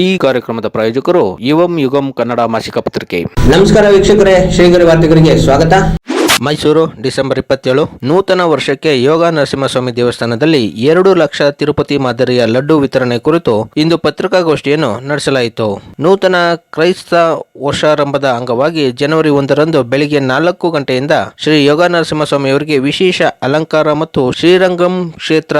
ಈ ಕಾರ್ಯಕ್ರಮದ ಪ್ರಾಯೋಜಕರು ಯುವಂ ಯುಗಂ ಕನ್ನಡ ಮಾಸಿಕ ಪತ್ರಿಕೆ. ನಮಸ್ಕಾರ ವೀಕ್ಷಕರೇ ಶ್ರೀಗರಿ ವಾರ್ತೆಗರಿಗೆ ಸ್ವಾಗತ. ಮೈಸೂರು ಡಿಸೆಂಬರ್ ಇಪ್ಪತ್ತೇಳು ನೂತನ ವರ್ಷಕ್ಕೆ ಯೋಗ ನರಸಿಂಹಸ್ವಾಮಿ ದೇವಸ್ಥಾನದಲ್ಲಿ ಎರಡು ಲಕ್ಷ ತಿರುಪತಿ ಮಾದರಿಯ ಲಡ್ಡು ವಿತರಣೆ ಕುರಿತು ಇಂದು ಪತ್ರಿಕಾಗೋಷ್ಠಿಯನ್ನು ನಡೆಸಲಾಯಿತು. ನೂತನ ಕ್ರೈಸ್ತ ವರ್ಷಾರಂಭದ ಅಂಗವಾಗಿ ಜನವರಿ ಒಂದರಂದು ಬೆಳಿಗ್ಗೆ ನಾಲ್ಕು ಗಂಟೆಯಿಂದ ಶ್ರೀ ಯೋಗ ನರಸಿಂಹಸ್ವಾಮಿಯವರಿಗೆ ವಿಶೇಷ ಅಲಂಕಾರ ಮತ್ತು ಶ್ರೀರಂಗಂ ಕ್ಷೇತ್ರ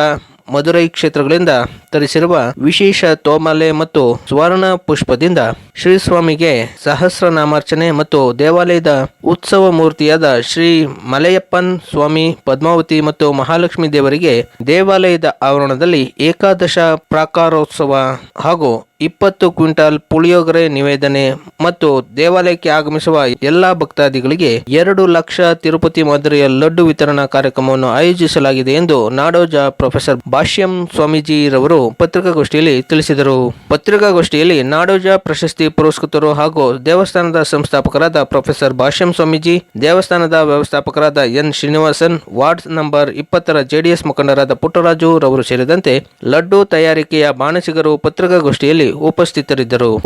ಮಧುರೈ ಕ್ಷೇತ್ರಗಳಿಂದ ತರಿಸಿರುವ ವಿಶೇಷ ತೋಮಾಲೆ ಮತ್ತು ಸುವರ್ಣ ಪುಷ್ಪದಿಂದ ಶ್ರೀ ಸ್ವಾಮಿಗೆ ಸಹಸ್ರನಾಮಾರ್ಚನೆ ಮತ್ತು ದೇವಾಲಯದ ಉತ್ಸವ ಮೂರ್ತಿಯಾದ ಶ್ರೀ ಮಲೆಯಪ್ಪನ್ ಸ್ವಾಮಿ ಪದ್ಮಾವತಿ ಮತ್ತು ಮಹಾಲಕ್ಷ್ಮಿ ದೇವರಿಗೆ ದೇವಾಲಯದ ಆವರಣದಲ್ಲಿ ಏಕಾದಶ ಪ್ರಾಕಾರೋತ್ಸವ ಹಾಗೂ ಇಪ್ಪತ್ತು ಕ್ವಿಂಟಾಲ್ ಪುಳಿಯೋಗರೆ ನಿವೇದನೆ ಮತ್ತು ದೇವಾಲಯಕ್ಕೆ ಆಗಮಿಸುವ ಎಲ್ಲಾ ಭಕ್ತಾದಿಗಳಿಗೆ ಎರಡು ಲಕ್ಷ ತಿರುಪತಿ ಮಾದರಿಯ ಲಡ್ಡು ವಿತರಣಾ ಕಾರ್ಯಕ್ರಮವನ್ನು ಆಯೋಜಿಸಲಾಗಿದೆ ಎಂದು ನಾಡೋಜ ಪ್ರೊಫೆಸರ್ ಭಾಷ್ಯಂ ಸ್ವಾಮೀಜಿರವರು ಪತ್ರಿಕಾಗೋಷ್ಠಿಯಲ್ಲಿ ತಿಳಿಸಿದರು. ಪತ್ರಿಕಾಗೋಷ್ಠಿಯಲ್ಲಿ ನಾಡೋಜ ಪ್ರಶಸ್ತಿ ಪುರಸ್ಕೃತರು ಹಾಗೂ ದೇವಸ್ಥಾನದ ಸಂಸ್ಥಾಪಕರಾದ ಪ್ರೊಫೆಸರ್ ಭಾಷ್ಯಂ ಸ್ವಾಮೀಜಿ, ದೇವಸ್ಥಾನದ ವ್ಯವಸ್ಥಾಪಕರಾದ ಎನ್ ಶ್ರೀನಿವಾಸನ್, ವಾರ್ಡ್ ನಂಬರ್ ಇಪ್ಪತ್ತರ ಜೆಡಿಎಸ್ ಮುಖಂಡರಾದ ಪುಟ್ಟರಾಜು ರವರು ಸೇರಿದಂತೆ ಲಡ್ಡು ತಯಾರಿಕೆಯ ಬಾಣಸಿಗರು ಪತ್ರಿಕಾಗೋಷ್ಠಿಯಲ್ಲಿ ಉಪಸ್ಥಿತರಿದ್ದರು.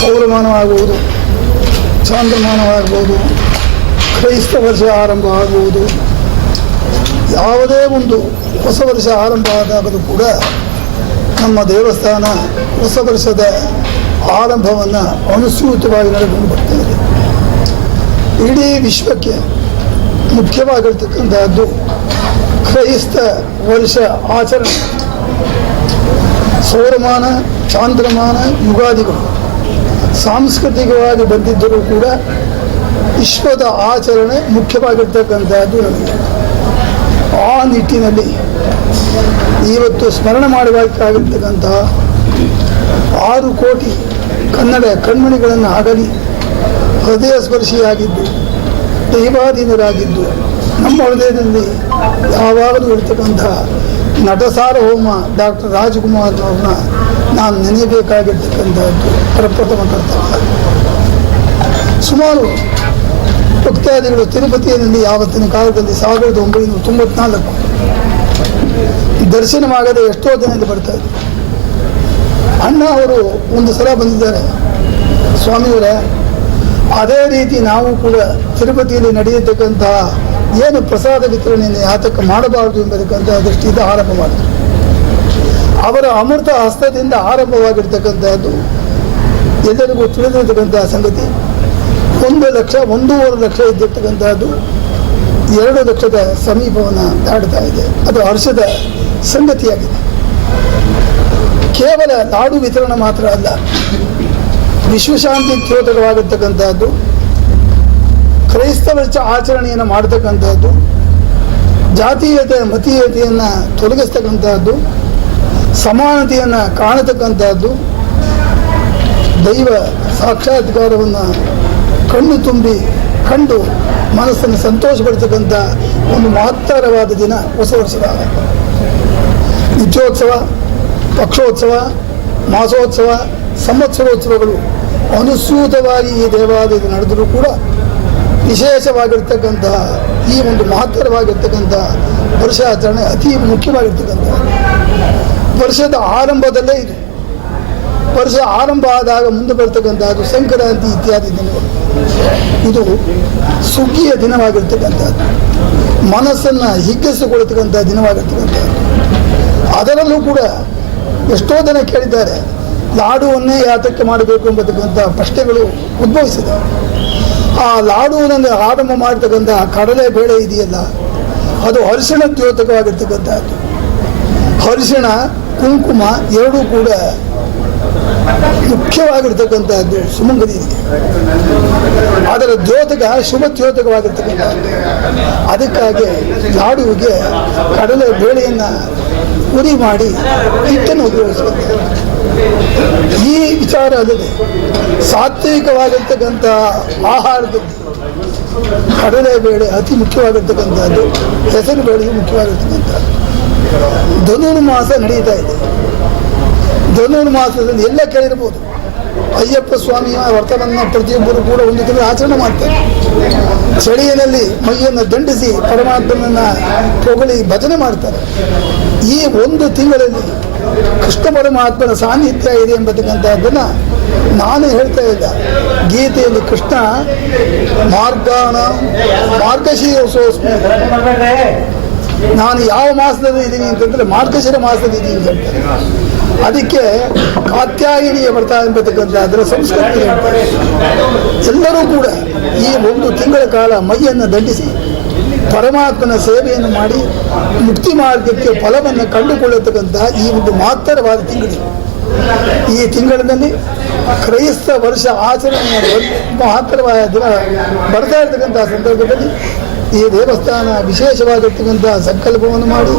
ಸೌರಮಾನವಾಗುವುದು ಚಾಂದ್ರಮಾನವಾಗಬಹುದು ಕ್ರೈಸ್ತ ವರ್ಷ ಆರಂಭ ಆಗುವುದು. ಯಾವುದೇ ಒಂದು ಹೊಸ ವರ್ಷ ಆರಂಭ ಆದಾಗಲೂ ಕೂಡ ನಮ್ಮ ದೇವಸ್ಥಾನ ಹೊಸ ವರ್ಷದ ಆರಂಭವನ್ನು ಅನುಸೂತವಾಗಿ ನಡೆದುಕೊಂಡು ಬರ್ತಾ ಇದೆ. ಇಡೀ ವಿಶ್ವಕ್ಕೆ ಮುಖ್ಯವಾಗಿರ್ತಕ್ಕಂಥದ್ದು ಕ್ರೈಸ್ತ ವರ್ಷ ಆಚರಣೆ ಸೌರಮಾನ ಚಾಂದ್ರಮಾನ ಯುಗಾದಿಗಳು ಸಾಂಸ್ಕೃತಿಕವಾಗಿ ಬಂದಿದ್ದರೂ ಕೂಡ ವಿಶ್ವದ ಆಚರಣೆ ಮುಖ್ಯವಾಗಿರ್ತಕ್ಕಂಥದ್ದು ನಮಗೆ ಆ ನಿಟ್ಟಿನಲ್ಲಿ ಇವತ್ತು ಸ್ಮರಣೆ ಮಾಡಬೇಕಾಗಿರ್ತಕ್ಕಂತಹ ಆರು ಕೋಟಿ ಕನ್ನಡ ಕಣ್ಮಣಿಗಳನ್ನು ಆಗಲಿ ಹೃದಯ ಸ್ಪರ್ಶಿಯಾಗಿದ್ದು ದೈವಾಧೀನರಾಗಿದ್ದು ನಮ್ಮ ಹೃದಯದಲ್ಲಿ ಯಾವಾಗಲೂ ಇರ್ತಕ್ಕಂಥ ನಟಸಾರ ಹೋಮ ಡಾಕ್ಟರ್ ರಾಜ್ಕುಮಾರ್ ಅವ್ರನ್ನ ನಾನು ನೆನೆಯಬೇಕಾಗಿರ್ತಕ್ಕಂಥದ್ದು ಪ್ರಪ್ರಥಮ ಕರ್ತವ್ಯ. ಸುಮಾರು ಭಕ್ತಾದಿಗಳು ತಿರುಪತಿಯಲ್ಲಿ ಯಾವತ್ತಿನ ಕಾಲದಲ್ಲಿ ಸಾವಿರದ ಒಂಬೈನೂರ ತೊಂಬತ್ನಾಲ್ಕು ದರ್ಶನವಾಗದೆ ಎಷ್ಟೋ ದಿನದಿಂದ ಬರ್ತಾ ಇದ್ರು. ಅಣ್ಣ ಅವರು ಒಂದು ಸಲ ಬಂದಿದ್ದಾರೆ. ಸ್ವಾಮಿಯವರೇ, ಅದೇ ರೀತಿ ನಾವು ಕೂಡ ತಿರುಪತಿಯಲ್ಲಿ ನಡೆಯತಕ್ಕಂತಹ ಏನು ಪ್ರಸಾದ ವಿತರಣೆಯನ್ನು ಯಾತಕ್ಕೆ ಮಾಡಬಾರದು ಎಂಬತಕ್ಕಂಥ ದೃಷ್ಟಿಯಿಂದ ಆರಂಭ ಮಾಡಿದರು. ಅವರ ಅಮೃತ ಹಸ್ತದಿಂದ ಆರಂಭವಾಗಿರ್ತಕ್ಕಂಥದ್ದು ಎಲ್ಲರಿಗೂ ತಿಳಿದಿರತಕ್ಕಂಥ ಸಂಗತಿ. ಒಂದು ಲಕ್ಷ, ಒಂದೂವರೆ ಲಕ್ಷ ಇದ್ದಿರ್ತಕ್ಕಂಥದ್ದು ಎರಡು ಲಕ್ಷದ ಸಮೀಪವನ್ನು ದಾಟ್ತಾ ಇದೆ. ಅದು ಹರ್ಷದ ಸಂಗತಿಯಾಗಿದೆ. ಕೇವಲ ಲಾಡು ವಿತರಣೆ ಮಾತ್ರ ಅಲ್ಲ, ವಿಶ್ವಶಾಂತಿ ದ್ಯೋತಕವಾಗಿರ್ತಕ್ಕಂಥದ್ದು ಕ್ರೈಸ್ತವ ಆಚರಣೆಯನ್ನು ಮಾಡತಕ್ಕಂಥದ್ದು ಜಾತೀಯತೆ ಮತೀಯತೆಯನ್ನು ತೊಲಗಿಸ್ತಕ್ಕಂಥದ್ದು ಸಮಾನತೆಯನ್ನು ಕಾಣತಕ್ಕಂಥದ್ದು ದೈವ ಸಾಕ್ಷಾತ್ಕಾರವನ್ನು ಕಣ್ಣು ತುಂಬಿ ಕಂಡು ಮನಸ್ಸನ್ನು ಸಂತೋಷಪಡ್ತಕ್ಕಂಥ ಒಂದು ಮಹತ್ತರವಾದ ದಿನ ಹೊಸ ವರ್ಷದ ನಿತ್ಯೋತ್ಸವ, ಪಕ್ಷೋತ್ಸವ, ಮಾಸೋತ್ಸವ, ಸಂವತ್ಸರೋತ್ಸವಗಳು ಅನುಸೂತವಾಗಿ ಈ ದೇವಾಲಯದಲ್ಲಿ ನಡೆದರೂ ಕೂಡ ವಿಶೇಷವಾಗಿರ್ತಕ್ಕಂತಹ ಈ ಒಂದು ಮಹತ್ತರವಾಗಿರ್ತಕ್ಕಂಥ ವರ್ಷಾಚರಣೆ ಅತಿ ಮುಖ್ಯವಾಗಿರ್ತಕ್ಕಂಥ ವರ್ಷದ ಆರಂಭದಲ್ಲೇ ಇದು. ವರ್ಷ ಆರಂಭ ಆದಾಗ ಮುಂದೆ ಬರ್ತಕ್ಕಂಥದ್ದು ಸಂಕ್ರಾಂತಿ ಇತ್ಯಾದಿ ದಿನಗಳು. ಇದು ಸುಗ್ಗಿಯ ದಿನವಾಗಿರ್ತಕ್ಕಂಥದ್ದು. ಮನಸ್ಸನ್ನು ಹಿಗ್ಗಿಸಿಕೊಳ್ತಕ್ಕಂಥ ದಿನವಾಗಿರ್ತಕ್ಕಂಥದ್ದು. ಅದರಲ್ಲೂ ಕೂಡ ಎಷ್ಟೋ ಜನ ಕೇಳಿದ್ದಾರೆ, ಲಾಡುವನ್ನೇ ಯಾತಕ್ಕೆ ಮಾಡಬೇಕು ಎಂಬತಕ್ಕಂಥ ಪ್ರಶ್ನೆಗಳು ಉದ್ಭವಿಸಿದೆ. ಆ ಲಾಡುವುದನ್ನು ಆರಂಭ ಮಾಡತಕ್ಕಂಥ ಕಡಲೆ ಬೇಳೆ ಇದೆಯಲ್ಲ, ಅದು ಅರಿಶಿಣ ದ್ಯೋತಕವಾಗಿರ್ತಕ್ಕಂಥದ್ದು. ಅರಿಶಿಣ, ಕುಂಕುಮ ಎರಡೂ ಕೂಡ ಮುಖ್ಯವಾಗಿರ್ತಕ್ಕಂಥದ್ದು ಸುಮಂಗಲಿಗೆ ಅದರ ದ್ಯೋತಕ, ಶುಭ ದ್ಯೋತಕವಾಗಿರ್ತಕ್ಕಂಥದ್ದು. ಅದಕ್ಕಾಗಿ ಲಾಡುವಿಗೆ ಕಡಲೆ ಬೇಳೆಯನ್ನು ಉರಿ ಮಾಡಿ ಹಿಟ್ಟನ್ನು ಉಪಯೋಗಿಸುತ್ತೆ ಈ ವಿಚಾರ ಅಲ್ಲದೆ ಸಾತ್ವಿಕವಾಗಿರ್ತಕ್ಕಂಥ ಆಹಾರದಲ್ಲಿ ಕಡಲೆ ಬೇಳೆ ಅತಿ ಮುಖ್ಯವಾಗಿರ್ತಕ್ಕಂಥದ್ದು, ಹೆಸರು ಬೇಳೆಯು ಮುಖ್ಯವಾಗಿರ್ತಕ್ಕಂಥದ್ದು. ಧನುರ್ಮಾಸ ನಡೀತಾ ಇದೆ. ಧನುರ್ಮಾಸದಲ್ಲಿ ಎಲ್ಲ ಕೇಳಿರ್ಬೋದು. ಅಯ್ಯಪ್ಪ ಸ್ವಾಮಿಯ ವ್ರತವನ್ನು ಪ್ರತಿಯೊಬ್ಬರು ಕೂಡ ಒಂದು ದಿನ ಆಚರಣೆ ಮಾಡ್ತಾರೆ. ಚಳಿಯಲ್ಲಿ ಮೈಯನ್ನು ದಂಡಿಸಿ ಪರಮಾತ್ಮನನ್ನು ಹೊಗಳಿ ಭಜನೆ ಮಾಡ್ತಾರೆ. ಈ ಒಂದು ತಿಂಗಳಲ್ಲಿ ಕೃಷ್ಣ ಪರಮಾತ್ಮನ ಸಾನ್ನಿಧ್ಯ ಇದೆ ಎಂಬತಕ್ಕಂಥದ್ದನ್ನು ನಾನು ಹೇಳ್ತಾ ಇದ್ದ. ಗೀತೆಯಲ್ಲಿ ಕೃಷ್ಣ ಮಾರ್ಗಾನ ಮಾರ್ಗಶೀರ್ಷೋಸ್ಮಿ ನಾನು ಯಾವ ಮಾಸದಲ್ಲಿ ಇದ್ದೀನಿ ಅಂತಂದ್ರೆ ಮಾರ್ಗಶಿರ ಮಾಸದಲ್ಲಿ ಇದ್ದೀನಿ ಅಂತ ಹೇಳ್ತಾರೆ. ಅದಕ್ಕೆ ಕಾತ್ಯಾಯಿನಿಯ ವ್ರತ ಎಂಬತಕ್ಕಂಥ ಅದರ ಸಂಸ್ಕೃತಿ. ಎಲ್ಲರೂ ಕೂಡ ಈ ಒಂದು ತಿಂಗಳ ಕಾಲ ಮೈಯನ್ನು ದಂಡಿಸಿ ಪರಮಾತ್ಮನ ಸೇವೆಯನ್ನು ಮಾಡಿ ಮುಕ್ತಿ ಮಾರ್ಗಕ್ಕೆ ಫಲವನ್ನು ಕಂಡುಕೊಳ್ಳತಕ್ಕಂತಹ ಈ ಒಂದು ಮಹತ್ತರವಾದ ತಿಂಗಳು. ಈ ತಿಂಗಳಲ್ಲಿ ಕ್ರೈಸ್ತ ವರ್ಷ ಆಚರಣೆಯ ಮಹತ್ತರವಾದ ದಿನ ಬರ್ತಾ ಇರ್ತಕ್ಕಂಥ ಸಂದರ್ಭದಲ್ಲಿ ಈ ದೇವಸ್ಥಾನ ವಿಶೇಷವಾಗಿರ್ತಕ್ಕಂತಹ ಸಂಕಲ್ಪವನ್ನು ಮಾಡಿ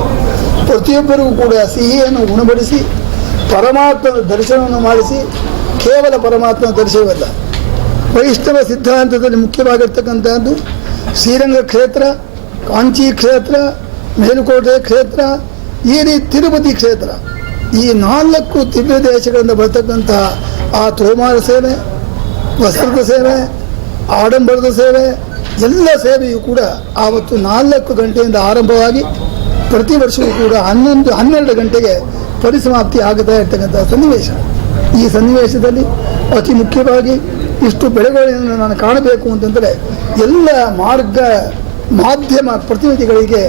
ಪ್ರತಿಯೊಬ್ಬರಿಗೂ ಕೂಡ ಸಿಹಿಯನ್ನು ಉಣಬಡಿಸಿ ಪರಮಾತ್ಮನ ದರ್ಶನವನ್ನು ಮಾಡಿಸಿ ಕೇವಲ ಪರಮಾತ್ಮನ ದರ್ಶನವಲ್ಲ ವೈಷ್ಣವ ಸಿದ್ಧಾಂತದಲ್ಲಿ ಮುಖ್ಯವಾಗಿರ್ತಕ್ಕಂಥದ್ದು ಶ್ರೀರಂಗ ಕ್ಷೇತ್ರ ಕಾಂಚಿ ಕ್ಷೇತ್ರ, ಮೇಲುಕೋಟೆ ಕ್ಷೇತ್ರ, ಈ ರೀತಿ ತಿರುಪತಿ ಕ್ಷೇತ್ರ. ಈ ನಾಲ್ಕು ದಿವ್ಯ ದೇಶಗಳಿಂದ ಬರ್ತಕ್ಕಂತಹ ಆ ತೋಮಾರ ಸೇವೆ, ವಸ್ತ್ರದ ಸೇವೆ, ಆಡಂಬರದ ಸೇವೆ, ಎಲ್ಲ ಸೇವೆಯೂ ಕೂಡ ಆವತ್ತು ನಾಲ್ಕು ಗಂಟೆಯಿಂದ ಆರಂಭವಾಗಿ ಪ್ರತಿ ವರ್ಷವೂ ಕೂಡ ಹನ್ನೊಂದು, ಹನ್ನೆರಡು ಗಂಟೆಗೆ ಪರಿಸಮಾಪ್ತಿ ಆಗುತ್ತಾ ಇರ್ತಕ್ಕಂಥ ಸನ್ನಿವೇಶ. ಈ ಸನ್ನಿವೇಶದಲ್ಲಿ ಅತಿ ಮುಖ್ಯವಾಗಿ ಇಷ್ಟು ಬೆಳೆಗಳನ್ನು ನಾನು ಕಾಣಬೇಕು ಅಂತಂದರೆ ಎಲ್ಲ ಮಾರ್ಗ ಮಾಧ್ಯಮ ಪ್ರತಿನಿಧಿಗಳಿಗೆ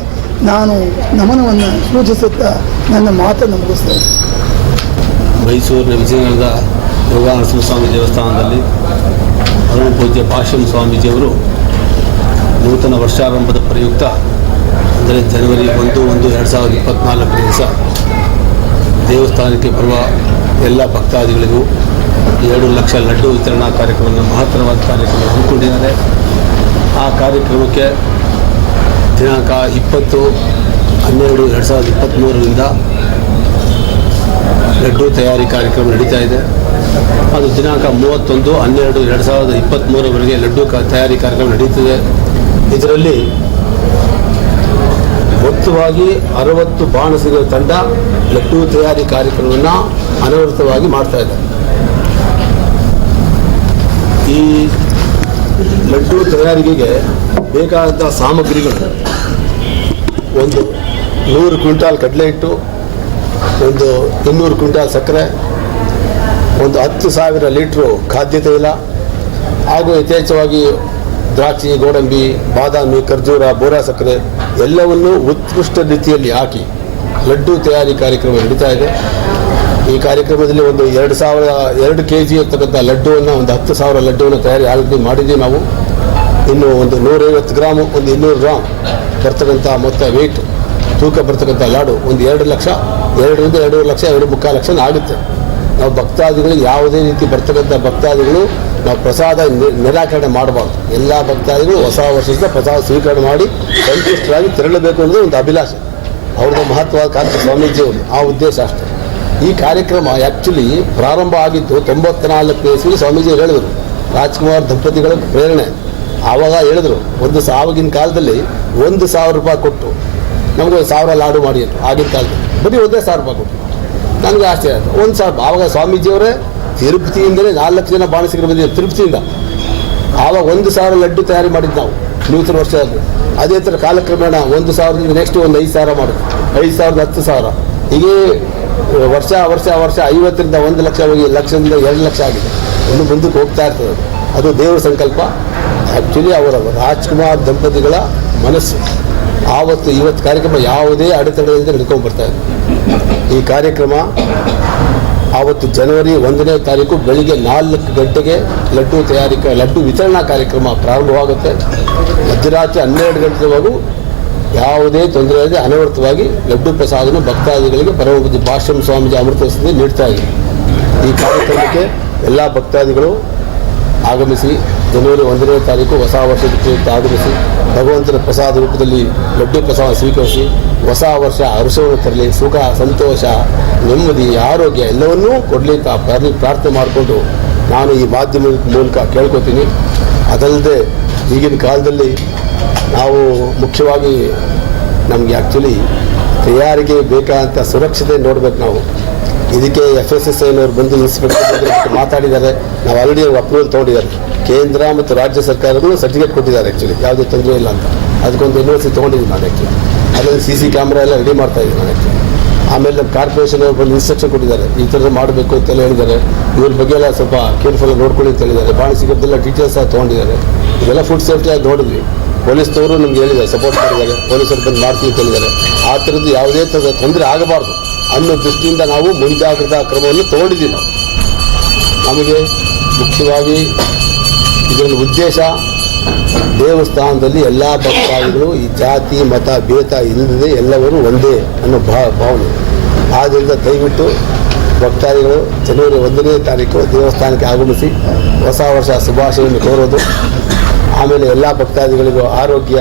ನಾನು ನಮನವನ್ನು ಸೂಚಿಸುತ್ತಾ ನನ್ನ ಮಾತನ್ನು ಮುಗಿಸ್ತೇನೆ. ಮೈಸೂರಿನ ವಿಜಯನಗರದ ಯೋಗಾನರಸಿಂಹ ಸ್ವಾಮಿ ದೇವಸ್ಥಾನದಲ್ಲಿ ಪರಮ ಪೂಜ್ಯ ಭಾಷ್ಯಂ ಸ್ವಾಮೀಜಿಯವರು ನೂತನ ವರ್ಷಾರಂಭದ ಪ್ರಯುಕ್ತ, ಅಂದರೆ ಜನವರಿ ಒಂದು ಒಂದು ಎರಡು ಸಾವಿರದ ಇಪ್ಪತ್ತ್ನಾಲ್ಕರ ದಿವಸ ದೇವಸ್ಥಾನಕ್ಕೆ ಬರುವ ಎಲ್ಲ ಭಕ್ತಾದಿಗಳಿಗೂ ಎರಡು ಲಕ್ಷ ಲಡ್ಡು ವಿತರಣಾ ಕಾರ್ಯಕ್ರಮವನ್ನು ಮಹತ್ತರವಾದ ಕಾರ್ಯಕ್ರಮ ಹಮ್ಮಿಕೊಂಡಿದ್ದಾರೆ. ಆ ಕಾರ್ಯಕ್ರಮಕ್ಕೆ ದಿನಾಂಕ ಇಪ್ಪತ್ತು ಹನ್ನೆರಡು ಎರಡು ಸಾವಿರದ ಇಪ್ಪತ್ತ್ಮೂರರಿಂದ ಲಡ್ಡು ತಯಾರಿ ಕಾರ್ಯಕ್ರಮ ನಡೀತಾ ಇದೆ. ಅದು ದಿನಾಂಕ ಮೂವತ್ತೊಂದು ಹನ್ನೆರಡು ಎರಡು ಸಾವಿರದ ಇಪ್ಪತ್ತ್ಮೂರವರೆಗೆ ಲಡ್ಡು ಕ ತಯಾರಿ ಕಾರ್ಯಕ್ರಮ ನಡೀತಿದೆ. ಇದರಲ್ಲಿ ಮೊತ್ತವಾಗಿ ಅರವತ್ತು ಬಾಣಸಿಗರ ತಂಡ ಲಡ್ಡು ತಯಾರಿ ಕಾರ್ಯಕ್ರಮವನ್ನು ಅನವೃತವಾಗಿ ಮಾಡ್ತಾ ಇದೆ. ಈ ಲಡ್ಡು ತಯಾರಿಕೆಗೆ ಬೇಕಾದಂಥ ಸಾಮಗ್ರಿಗಳು ಒಂದು ನೂರು ಕ್ವಿಂಟಾಲ್ ಕಡಲೆ ಹಿಟ್ಟು ಒಂದು ಇನ್ನೂರು ಕ್ವಿಂಟಾಲ್ ಸಕ್ಕರೆ, ಒಂದು ಹತ್ತು ಸಾವಿರ ಲೀಟ್ರು ಖಾದ್ಯ ತೈಲ, ಹಾಗೂ ಯಥೇಚ್ಛವಾಗಿ ದ್ರಾಕ್ಷಿ, ಗೋಡಂಬಿ, ಬಾದಾಮಿ, ಖರ್ಜೂರ, ಬೋರಾ ಸಕ್ಕರೆ ಎಲ್ಲವನ್ನು ಉತ್ಕೃಷ್ಟ ರೀತಿಯಲ್ಲಿ ಹಾಕಿ ಲಡ್ಡು ತಯಾರಿ ಕಾರ್ಯಕ್ರಮ ನಡೀತಾ ಇದೆ. ಈ ಕಾರ್ಯಕ್ರಮದಲ್ಲಿ ಒಂದು ಎರಡು ಸಾವಿರ, ಎರಡು ಕೆ ಜಿ ಇರ್ತಕ್ಕಂಥ ಲಡ್ಡುವನ್ನು, ಒಂದು ಹತ್ತು ಸಾವಿರ ಲಡ್ಡುವನ್ನು ತಯಾರಿ ಆಲ್ರೆಡಿ ಮಾಡಿದ್ದೀವಿ ನಾವು. ಇನ್ನು ಒಂದು ನೂರೈವತ್ತು ಗ್ರಾಮು, ಒಂದು ಇನ್ನೂರು ಗ್ರಾಮ್ ಬರ್ತಕ್ಕಂಥ ಮೊತ್ತ ವೆಯ್ಟ್ ತೂಕ ಬರ್ತಕ್ಕಂಥ ಲಾಡು, ಒಂದು ಎರಡು ಲಕ್ಷ, ಎರಡರಿಂದ ಎರಡೂವರೆ ಲಕ್ಷ, ಎರಡು ಮುಕ್ಕಾಲು ಲಕ್ಷ ಆಗುತ್ತೆ. ನಾವು ಭಕ್ತಾದಿಗಳು ಯಾವುದೇ ರೀತಿ ಬರ್ತಕ್ಕಂಥ ಭಕ್ತಾದಿಗಳು ನಾವು ಪ್ರಸಾದ ನಿರಾಕರಣೆ ಮಾಡಬಾರ್ದು. ಎಲ್ಲ ಭಕ್ತಾದಿಗಳು ಹೊಸ ವರ್ಷದಿಂದ ಪ್ರಸಾದ ಸ್ವೀಕರಣೆ ಮಾಡಿ ಸಂತುಷ್ಟರಾಗಿ ತೆರಳಬೇಕು ಅನ್ನೋದು ಒಂದು ಅಭಿಲಾಷೆ. ಅವ್ರದ್ದು ಮಹತ್ವದ ಕಾರ್ಯ ಸ್ವಾಮೀಜಿಯವರು ಆ ಉದ್ದೇಶ ಅಷ್ಟೇ. ಈ ಕಾರ್ಯಕ್ರಮ ಆ್ಯಕ್ಚುಲಿ ಪ್ರಾರಂಭ ಆಗಿದ್ದು ತೊಂಬತ್ನಾಲ್ಕು ಇಸ್ವಿ ಸ್ವಾಮೀಜಿ ಹೇಳಿದರು. ರಾಜ್ಕುಮಾರ್ ದಂಪತಿಗಳ ಪ್ರೇರಣೆ. ಆವಾಗ ಹೇಳಿದ್ರು, ಒಂದು ಆವಾಗಿನ ಕಾಲದಲ್ಲಿ ಒಂದು ಸಾವಿರ ರೂಪಾಯಿ ಕೊಟ್ಟು ನಮಗೆ ಸಾವಿರ ಲಾಡು ಮಾಡಿ ಅಂತ, ಆಗಿನ ಕಾಲದಲ್ಲಿ. ಬರೀ ಒಂದೇ ಸಾವಿರ ರೂಪಾಯಿ ಕೊಟ್ಟು. ನನಗೆ ಆಸೆ ಆಯಿತು. ಒಂದು ಸಾವಿರ ಆವಾಗ ಸ್ವಾಮೀಜಿಯವರೇ ತಿರುಪತಿಯಿಂದಲೇ ನಾಲ್ಕು ಜನ ಬಾಣಸಿಗರು ಬಂದಿದ್ದಾರೆ ತಿರುಪತಿಯಿಂದ. ಆವಾಗ ಒಂದು ಸಾವಿರ ಲಡ್ಡು ತಯಾರಿ ಮಾಡಿದ್ದು ನಾವು, ನೂತನ ವರ್ಷ ಅದು ಥರ ಕಾಲಕ್ರಮೇಣ ಒಂದು ಸಾವಿರದಿಂದ ನೆಕ್ಸ್ಟ್ ಒಂದು ಐದು ಸಾವಿರ ಮಾಡೋದು ಐದು ಸಾವಿರದ ಹತ್ತು ಸಾವಿರ. ಹೀಗೆ, ವರ್ಷ ವರ್ಷ ವರ್ಷ ಐವತ್ತರಿಂದ ಒಂದು ಲಕ್ಷ ಹೋಗಿ ಲಕ್ಷದಿಂದ ಎರಡು ಲಕ್ಷ ಆಗಿದೆ. ಇನ್ನು ಮುಂದಕ್ಕೆ ಹೋಗ್ತಾ ಇರ್ತದೆ. ಅದು ದೇವರ ಸಂಕಲ್ಪ. ಆ್ಯಕ್ಚುಲಿ ಅವರ ರಾಜ್ಕುಮಾರ್ ದಂಪತಿಗಳ ಮನಸ್ಸು. ಆವತ್ತು, ಇವತ್ತು ಕಾರ್ಯಕ್ರಮ ಯಾವುದೇ ಅಡೆತಡೆಯಿಲ್ಲದೆ ನಡ್ಕೊಂಡು ಬರ್ತಾ ಇದೆ. ಈ ಕಾರ್ಯಕ್ರಮ ಆವತ್ತು ಜನವರಿ ಒಂದನೇ ತಾರೀಕು ಬೆಳಿಗ್ಗೆ ನಾಲ್ಕು ಗಂಟೆಗೆ ಲಡ್ಡು ತಯಾರಿಕಾ, ಲಡ್ಡು ವಿತರಣಾ ಕಾರ್ಯಕ್ರಮ ಪ್ರಾರಂಭವಾಗುತ್ತೆ. ಮಧ್ಯರಾತ್ರಿ ಹನ್ನೆರಡು ಗಂಟೆವರೆಗೂ ಯಾವುದೇ ತೊಂದರೆ ಇಲ್ಲದೆ ಅನವರ್ತವಾಗಿ ಲಡ್ಡು ಪ್ರಸಾದವನ್ನು ಭಕ್ತಾದಿಗಳಿಗೆ ಪರಮಪತಿ ಭಾಷ್ಯಂ ಸ್ವಾಮೀಜಿ ಅಮೃತ ನೀಡ್ತಾ ಇದೆ ಈ ಕಾರ್ಯಕ್ರಮಕ್ಕೆ ಎಲ್ಲ ಭಕ್ತಾದಿಗಳು ಆಗಮಿಸಿ ಜನವರಿ ಒಂದನೇ ತಾರೀಕು ಹೊಸ ವರ್ಷದ ಪ್ರಯುಕ್ತ ಆಗಮಿಸಿ ಭಗವಂತನ ಪ್ರಸಾದ ರೂಪದಲ್ಲಿ ಲಡ್ಡು ಪ್ರಸಾದ ಸ್ವೀಕರಿಸಿ ಹೊಸ ವರ್ಷ ಹರ್ಷವನ್ನು ತರಲಿ, ಸುಖ, ಸಂತೋಷ, ನೆಮ್ಮದಿ, ಆರೋಗ್ಯ ಎಲ್ಲವನ್ನೂ ಕೊಡಲಿ ಪ್ರಾರ್ಥನೆ ಪ್ರಾರ್ಥನೆ ಮಾಡಿಕೊಂಡು ನಾನು ಈ ಮಾಧ್ಯಮದ ಮೂಲಕ ಕೇಳ್ಕೊತೀನಿ. ಅದಲ್ಲದೆ ಈಗಿನ ಕಾಲದಲ್ಲಿ ನಾವು ಮುಖ್ಯವಾಗಿ ನಮಗೆ ಆ್ಯಕ್ಚುಲಿ ತಯಾರಿಗೆ ಬೇಕಾದಂಥ ಸುರಕ್ಷತೆ ನೋಡ್ಬೇಕು ನಾವು. ಇದಕ್ಕೆ ಎಫ್ ಎಸ್ ಎಸ್ ಐನವ್ರು ಬಂದು ಇನ್ಸ್ಪೆಕ್ಟರ್ ಮಾತಾಡಿದ್ದಾರೆ. ನಾವು ಆಲ್ರೆಡಿ ಅಪ್ರೂವಲ್ ತೊಗೊಂಡಿದ್ದಾರೆ. ಕೇಂದ್ರ ಮತ್ತು ರಾಜ್ಯ ಸರ್ಕಾರಗಳು ಸರ್ಟಿಫಿಕೇಟ್ ಕೊಟ್ಟಿದ್ದಾರೆ ಆ್ಯಕ್ಚುಲಿ ಯಾವುದೇ ತೊಂದರೆ ಇಲ್ಲ ಅಂತ. ಅದಕ್ಕೊಂದು ಯೂನಿವರ್ಸಿಟಿ ತೊಗೊಂಡಿದ್ದೀನಿ ನಾನು ಆ್ಯಕ್ಚುಲಿ ಅದರಲ್ಲಿ ಸಿ ಸಿ ಕ್ಯಾಮ್ರಾ ಎಲ್ಲ ರೆಡಿ ಮಾಡ್ತಾ ಇದ್ದೀನಿ ನಾನು ಆಮೇಲೆ ನಮ್ಮ ಕಾರ್ಪೊರೇಷನ್ ಅವ್ರು ಬಂದು ಇನ್ಸ್ಟ್ರಕ್ಷನ್ ಕೊಟ್ಟಿದ್ದಾರೆ. ಈ ಥರ ಮಾಡಬೇಕು ಅಂತ ಹೇಳಿದ್ದಾರೆ. ಇವ್ರ ಬಗ್ಗೆ ಎಲ್ಲ ಸ್ವಲ್ಪ ಕೇರ್ಫುಲ್ ನೋಡ್ಕೊಳ್ಳಿ ಅಂತ ಹೇಳಿದ್ದಾರೆ. ಭಾಳ ಸಿಗೋದೆಲ್ಲ ಡೀಟೇಲ್ಸ್ ಆಗಿ ತೊಗೊಂಡಿದ್ದಾರೆ. ಇದೆಲ್ಲ ಫುಡ್ ಸೇಫ್ಟಿ ಆಗಿ ನೋಡಿದ್ವಿ. ಪೊಲೀಸ್ನವರು ನಮ್ಗೆ ಹೇಳಿದ್ದಾರೆ ಸಪೋರ್ಟ್ ಮಾಡಿದ್ದಾರೆ. ಪೊಲೀಸರು ಬಂದು ಮಾಡ್ತೀವಿ ಅಂತ ಹೇಳಿದ್ದಾರೆ. ಆ ಥರದ್ದು ಯಾವುದೇ ಥರದ ತೊಂದರೆ ಆಗಬಾರ್ದು. ಅನ್ನೋ ದೃಷ್ಟಿಯಿಂದ ನಾವು ಮುಂಜಾಗ್ರತಾ ಕ್ರಮವನ್ನು ತಗೊಂಡಿದ್ದೀವಿ ನಾವು. ನಮಗೆ ಮುಖ್ಯವಾಗಿ ಇದರ ಉದ್ದೇಶ. ದೇವಸ್ಥಾನದಲ್ಲಿ ಎಲ್ಲ ಭಕ್ತಾದಿಗಳು ಈ ಜಾತಿ, ಮತ, ಭೇದ ಇಲ್ಲದೆ ಎಲ್ಲವರು ಒಂದೇ ಅನ್ನೋ ಭಾ, ಭಾವನೆ. ಆದ್ದರಿಂದ ದಯವಿಟ್ಟು ಭಕ್ತಾದಿಗಳು ಜನವರಿ ಒಂದನೇ ತಾರೀಕು ದೇವಸ್ಥಾನಕ್ಕೆ ಆಗಮಿಸಿ ಹೊಸ ವರ್ಷ ಶುಭಾಶಯವನ್ನು ಕೋರೋದು ಆಮೇಲೆ ಎಲ್ಲ ಭಕ್ತಾದಿಗಳಿಗೂ ಆರೋಗ್ಯ,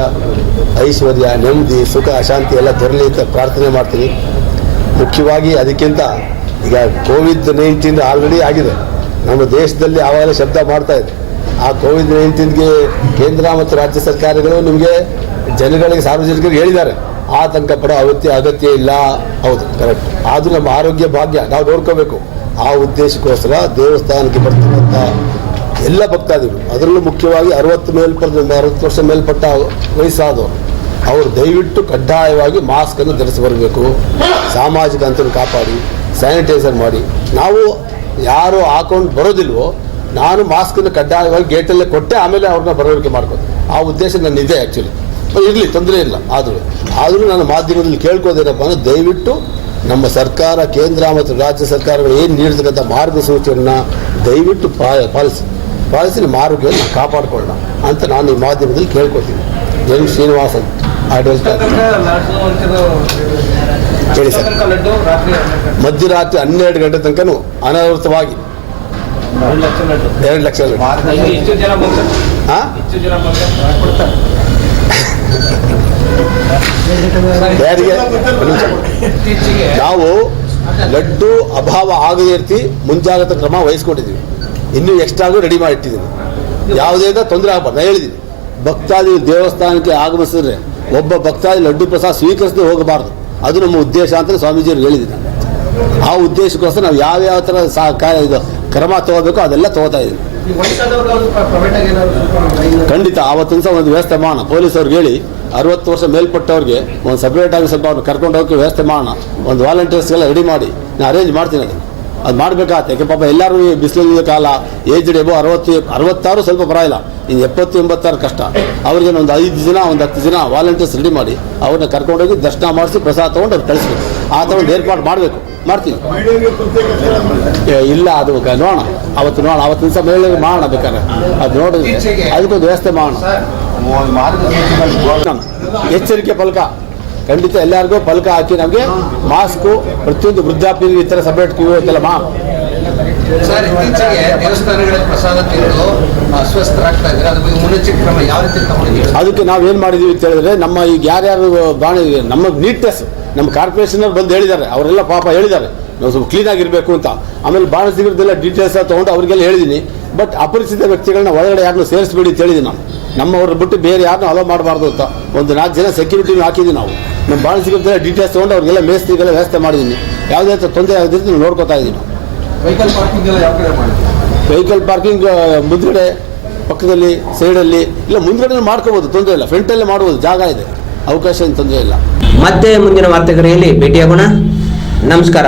ಐಶ್ವರ್ಯ, ನೆಮ್ಮದಿ, ಸುಖ, ಶಾಂತಿ ಎಲ್ಲ ದೊರಲಿ ಅಂತ ಪ್ರಾರ್ಥನೆ ಮಾಡ್ತೀನಿ. ಮುಖ್ಯವಾಗಿ ಅದಕ್ಕಿಂತ ಈಗ ಕೋವಿಡ್ ನೈನ್ಟೀನ್ ಆಲ್ರೆಡಿ ಆಗಿದೆ. ನಮ್ಮ ದೇಶದಲ್ಲಿ ಆವಾಗಲೇ ಶಬ್ದ ಮಾಡ್ತಾ ಇದೆ. ಆ ಕೋವಿಡ್ ನೈನ್ಟೀನ್ಗೆ ಕೇಂದ್ರ ಮತ್ತು ರಾಜ್ಯ ಸರ್ಕಾರಗಳು ನಿಮಗೆ ಜನಗಳಿಗೆ, ಸಾರ್ವಜನಿಕರಿಗೆ ಹೇಳಿದ್ದಾರೆ. ಆತಂಕ ಪಡೋ ಅಗತ್ಯ ಅಗತ್ಯ ಇಲ್ಲ. ಹೌದು ಕರೆಕ್ಟ್ ಆದರೂ ನಮ್ಮ ಆರೋಗ್ಯ ಭಾಗ್ಯ, ನಾವು ನೋಡ್ಕೋಬೇಕು. ಆ ಉದ್ದೇಶಕ್ಕೋಸ್ಕರ ದೇವಸ್ಥಾನಕ್ಕೆ ಬರ್ತಕ್ಕಂಥ ಎಲ್ಲ ಭಕ್ತಾದಿಗಳು, ಅದರಲ್ಲೂ ಮುಖ್ಯವಾಗಿ ಅರವತ್ತು ಮೇಲ್ಪಟ್ಟ ಅರವತ್ತು ವರ್ಷ ಮೇಲ್ಪಟ್ಟ ವಯಸ್ಸಾದವರು ಅವರು ದಯವಿಟ್ಟು ಕಡ್ಡಾಯವಾಗಿ ಮಾಸ್ಕನ್ನು ಧರಿಸಿ ಬರಬೇಕು. ಸಾಮಾಜಿಕ ಅಂತರ ಕಾಪಾಡಿ ಸ್ಯಾನಿಟೈಸರ್ ಮಾಡಿ. ನಾವು ಯಾರು ಹಾಕೊಂಡು ಬರೋದಿಲ್ವೋ, ನಾನು ಮಾಸ್ಕನ್ನು ಕಡ್ಡಾಯವಾಗಿ ಗೇಟಲ್ಲೇ ಕೊಟ್ಟೆ, ಆಮೇಲೆ ಅವ್ರನ್ನ ಬರವಣಿಗೆ ಮಾಡ್ಕೋದು ಆ ಉದ್ದೇಶ ನನ್ನಿದೆ ಆ್ಯಕ್ಚುಲಿ ಇರಲಿ, ತೊಂದರೆ ಇಲ್ಲ, ಆದರೂ. ಆದರೂ ನಾನು ಮಾಧ್ಯಮದಲ್ಲಿ ಕೇಳ್ಕೋದೇನಪ್ಪ ಅಂದರೆ ದಯವಿಟ್ಟು ನಮ್ಮ ಸರ್ಕಾರ, ಕೇಂದ್ರ ಮತ್ತು ರಾಜ್ಯ ಸರ್ಕಾರಗಳು ಏನು ನೀಡಿರ್ತಕ್ಕಂಥ ಮಾರ್ಗಸೂಚಿಯನ್ನು ದಯವಿಟ್ಟು ಪಾಲಿಸಿ. ಪಾಲಿಸಿ ನಮ್ಮ ಆರೋಗ್ಯವನ್ನು ನಾವು ಅಂತ ನಾನು ಈ ಮಾಧ್ಯಮದಲ್ಲಿ ಕೇಳ್ಕೊತೀನಿ ಎನ್ ಶ್ರೀನಿವಾಸನ್. ಹೇಳಿ ಸರ್. ಮಧ್ಯರಾತ್ರಿ ಹನ್ನೆರಡು ಗಂಟೆ ತನಕನೂ ಅನಾವೃತವಾಗಿ ಎರಡು ಲಕ್ಷ ಯಾರಿಗೆ. ನಾವು ಲಡ್ಡು ಅಭಾವ ಆಗದೇ ಇರ್ತಿ, ಮುಂಜಾಗ್ರತಾ ಕ್ರಮ ವಹಿಸ್ಕೊಂಡಿದ್ದೀವಿ ಇನ್ನೂ ಎಕ್ಸ್ಟ್ರಾಗೂ ರೆಡಿ ಮಾಡಿ ಇಟ್ಟಿದ್ದೀನಿ ಯಾವುದೇ ತೊಂದರೆ ಆಗಬಾರ್ದು. ಹೇಳಿದ್ದೀನಿ ಭಕ್ತಾದಿ ದೇವಸ್ಥಾನಕ್ಕೆ ಆಗಮಿಸಿದ್ರೆ ಒಬ್ಬ ಭಕ್ತಾದಿ ಲಡ್ಡು ಪ್ರಸಾದ ಸ್ವೀಕರಿಸದೆ ಹೋಗಬಾರ್ದು. ಅದು ನಮ್ಮ ಉದ್ದೇಶ ಅಂತ ಸ್ವಾಮೀಜಿಯವರು ಹೇಳಿದ್ದೀನಿ ಆ ಉದ್ದೇಶಕ್ಕೋಸ್ಕರ ನಾವು ಯಾವ್ಯಾವ ಥರ ಸಹ ಇದು ಕ್ರಮ ತಗೋಬೇಕು ಅದೆಲ್ಲ ತಗೋತಾ ಇದ್ದೀವಿ ಖಂಡಿತ, ಆವತ್ತಿನ ಸಹ ಒಂದು ವ್ಯವಸ್ಥೆ ಮಾಡೋಣ ಪೊಲೀಸವ್ರಿಗೆ ಹೇಳಿ, ಅರವತ್ತು ವರ್ಷ ಮೇಲ್ಪಟ್ಟವ್ರಿಗೆ ಒಂದು ಸಪ್ರೇಟ್ ಆಗಿ ಸ್ವಲ್ಪ ಅವ್ರನ್ನ ಕರ್ಕೊಂಡು ಹೋಗಿ ವ್ಯವಸ್ಥೆ ಮಾಡೋಣ ಒಂದು ವಾಲಂಟಿಯರ್ಸ್ಗೆಲ್ಲ ರೆಡಿ ಮಾಡಿ. ನಾನು ಅರೇಂಜ್ ಮಾಡ್ತೀನಿ ಅದನ್ನು. ಅದು ಮಾಡಬೇಕಾಗತ್ತೆ. ಯಾಕೆ ಪಾಪ ಎಲ್ಲರೂ ಈ ಬಿಸಿಲಿನ ಕಾಲ ಏಜ್ಡ್ ಎಬೋ ಅರವತ್ತು ಅರವತ್ತಾರು ಸ್ವಲ್ಪ ಪರವಾಗಿಲ್ಲ. ಇನ್ನು ಎಪ್ಪತ್ತು ಎಂಬತ್ತಾರು ಕಷ್ಟ. ಅವ್ರಿಗೆ ಒಂದು ಐದು ದಿನ ಒಂದು ಹತ್ತು ದಿನ ವಾಲಂಟಿಯರ್ಸ್ ರೆಡಿ ಮಾಡಿ ಅವ್ರನ್ನ ಕರ್ಕೊಂಡೋಗಿ ದರ್ಶನ ಮಾಡಿಸಿ ಪ್ರಸಾದ ತೊಗೊಂಡು ಅವ್ರು ಕಳಿಸ್ಬೇಕು. ಆ ಥರ ಒಂದು ಏರ್ಪಾಡು ಮಾಡಬೇಕು. ಮಾಡ್ತೀನಿ. ಏ, ಇಲ್ಲ ಅದು ನೋಡೋಣ. ಅವತ್ತು ನೋಡೋಣ. ಅವತ್ತು ದಿವಸ ಮಹಿಳೆಯರಿಗೆ ಮಾಡೋಣ ಬೇಕಾದ್ರೆ. ಅದು ನೋಡಿದ್ರೆ ಅದಕ್ಕೊಂದು ವ್ಯವಸ್ಥೆ ಮಾಡೋಣ. ಎಚ್ಚರಿಕೆ ಫಲಕ. ಖಂಡಿತ ಎಲ್ಲರಿಗೂ ಫಲಕ ಹಾಕಿ ನಮಗೆ ಮಾಸ್ಕು ಪ್ರತಿಯೊಂದು ವೃದ್ಧಾಪ್ಯರಿಗೆ ಈ ಥರ ಸಪರೇಟ್ ಕ್ಯೂ ಐತಲ್ಲ ಮಾ. ಸರ್ ಇತ್ತೀಚೆಗೆ ದೇವಸ್ಥಾನಗಳಲ್ಲಿ ಪ್ರಸಾದ ತಿಂದು ಅಸ್ವಸ್ಥರಾಗ್ತಾ ಇದ್ದಾರೆ ಅದ್ರ ಬಗ್ಗೆ ಮುನ್ನೆಚ್ಚರಿಕೆ ಯಾವ ರೀತಿ ತಗೊಂಡಿದ್ದೀವಿ ಅದಕ್ಕೆ ನಾವು ಏನು ಮಾಡಿದೀವಿ ಅಂತ ಹೇಳಿದ್ರೆ ನಮ್ಮ ಈಗ ಯಾರ್ಯಾರು ಬಾಣ ನಮ್ಮ ನೀಟ್ನೆಸ್ ನಮ್ಮ ಕಾರ್ಪೊರೇಷನ್ ಬಂದು ಹೇಳಿದ್ದಾರೆ ಅವರೆಲ್ಲ ಪಾಪ ಹೇಳಿದ್ದಾರೆ. ನಾವು ಸ್ವಲ್ಪ ಕ್ಲೀನ್ ಆಗಿರಬೇಕು ಅಂತ. ಆಮೇಲೆ ಬಾಣಸಿಗರದೆಲ್ಲ ಡೀಟೇಲ್ಸ್ ತೊಗೊಂಡು ಅವ್ರಿಗೆಲ್ಲ ಹೇಳಿದ್ದೀನಿ ಬಟ್ ಅಪರಿಚಿತ ವ್ಯಕ್ತಿಗಳನ್ನ ಒಳಗಡೆ ಯಾರನ್ನೂ ಸೇರಿಸ್ಬೇಡಿ ಅಂತ ಹೇಳಿದ್ದೀನಿ ನಾನು. ನಮ್ಮವ್ರ ಬಿಟ್ಟು ಬೇರೆ ಯಾರನ್ನೂ ಅಲೋ ಮಾಡಬಾರ್ದು ಅಂತ ಒಂದು ನಾಲ್ಕು ಜನ ಸೆಕ್ಯೂರಿಟಿನೂ ಹಾಕಿದ್ದೀವಿ ನಾವು. ನಮ್ಮ ಬಾಣಸಿಗರದೆಲ್ಲ ಡೀಟೇಲ್ಸ್ ತೊಗೊಂಡು ಅವ್ರಿಗೆಲ್ಲ ಮೇಸ್ತಿಗೆಲ್ಲ ವ್ಯವಸ್ಥೆ ಮಾಡಿದ್ದೀನಿ ಯಾವುದೇ ಥರ ತೊಂದರೆ ಆಗದಿದ್ದು ನಾವು ನೋಡ್ಕೊತಾ ಇದ್ದೀನಿ ವೆಹಿಕಲ್ ಪಾರ್ಕಿಂಗ್ ಎಲ್ಲ ಯಾವ ಕಡೆ ಮಾಡಿದ್ದೀವಿ ವೆಹಿಕಲ್ ಪಾರ್ಕಿಂಗ್ ಮುಂದ್ಗಡೆ ಪಕ್ಕದಲ್ಲಿ ಸೈಡಲ್ಲಿ ಇಲ್ಲ ಮುಂದ್ಗಡೆ ಮಾಡ್ಕೋಬೋದು ತೊಂದರೆ ಇಲ್ಲ. ಫ್ರಂಟಲ್ಲೇ ಮಾಡ್ಬೋದು ಜಾಗ ಇದೆ. ಅವಕಾಶ ಏನು ತೊಂದರೆ ಇಲ್ಲ. ಮತ್ತೆ ಮುಂದಿನ ವಾರ್ತೆಗರಿಯಲ್ಲಿ ಭೇಟಿಯಾಗೋಣ. ನಮಸ್ಕಾರ.